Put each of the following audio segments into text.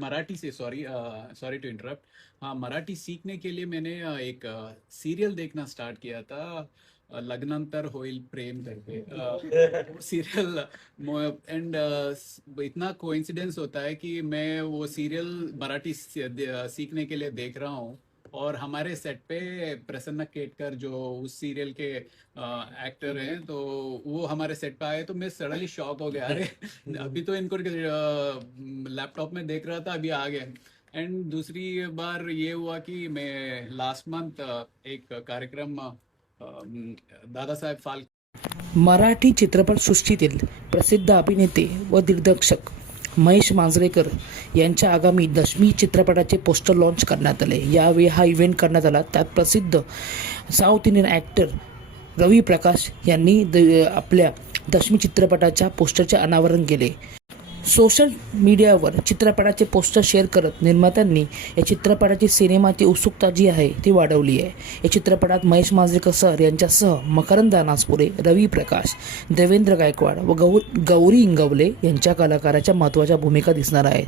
मराठी से sorry to interrupt. हाँ, मराठी सीखने के लिए मैंने एक सीरियल देखना स्टार्ट किया था, लग्नांतर होईल प्रेम करके सीरियल। एंड इतना कोइंसिडेंस होता है कि मैं वो सीरियल मराठी सीखने के लिए देख रहा हूँ, और हमारे सेट पे प्रसन्ना केटकर जो उस सीरियल के एक्टर हैं, तो वो हमारे सेट पे आए, तो मैं सडनली शॉक हो गया, अरे अभी तो इनको लैपटॉप में देख रहा था, अभी आ गए। एंड दूसरी बार ये हुआ कि मैं लास्ट मंथ एक कार्यक्रम दादासाहेब फाल्के मराठी चित्रपटसृष्टीतील प्रसिद्ध अभिनेते व दिग्दर्शक महेश मांजरेकर यांच्या आगामी 10वी चित्रपटाचे पोस्टर लॉन्च करण्यात आले। यावेळी हा इव्हेंट करण्यात आला। त्यात प्रसिद्ध साऊथ इंडियन ॲक्टर रवी प्रकाश यांनी आपल्या 10वी चित्रपटाच्या पोस्टरचे अनावरण केले। सोशल मीडियावर चित्रपटाचे पोस्टर शेअर करत निर्मात्यांनी या चित्रपटाची सिनेमाची उत्सुकता जी आहे ती वाढवली आहे। या चित्रपटात महेश मांजरेकर सर यांच्यासह मकरंद अनासपुरे, रवी प्रकाश, देवेंद्र गायकवाड व गौरी इंगवले यांच्या कलाकाराच्या महत्त्वाच्या भूमिका दिसणार आहेत।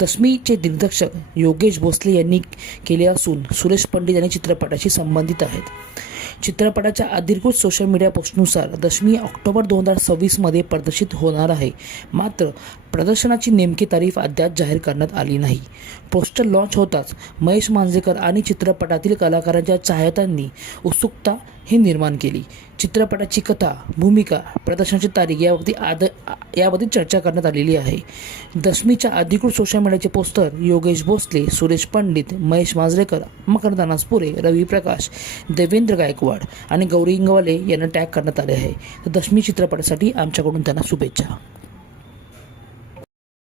10वीचे दिग्दर्शक योगेश भोसले यांनी केले असून सुरेश पंडित यांनी चित्रपटाशी संबंधित आहेत। चित्रपटाच्या अधिकृत सोशल मीडिया पोस्टनुसार 10वी ऑक्टोबर 2026 मध्ये प्रदर्शित होणार आहे। मात्र प्रदर्शनाची नेमकी तारीख अद्याप जाहीर करण्यात आली नाही। पोस्टर लॉन्च होताच महेश मांजरेकर आणि चित्रपटातील कलाकारांच्या चाहत्यांनी उत्सुकता ही निर्माण केली। चित्रपटाची कथा, भूमिका, प्रदर्शनाची तारीख याबाबत चर्चा करण्यात आलेली आहे। 10वीच्या अधिकृत सोशल मीडियाचे पोस्टर योगेश भोसले, सुरेश पंडित, महेश मांजरेकर, मकरंद अनासपुरे, रवी प्रकाश, देवेंद्र गायकवाड आणि गौरी इंगवले यांना टॅग करण्यात आले आहे। 10वी चित्रपटासाठी आमच्याकडून त्यांना शुभेच्छा।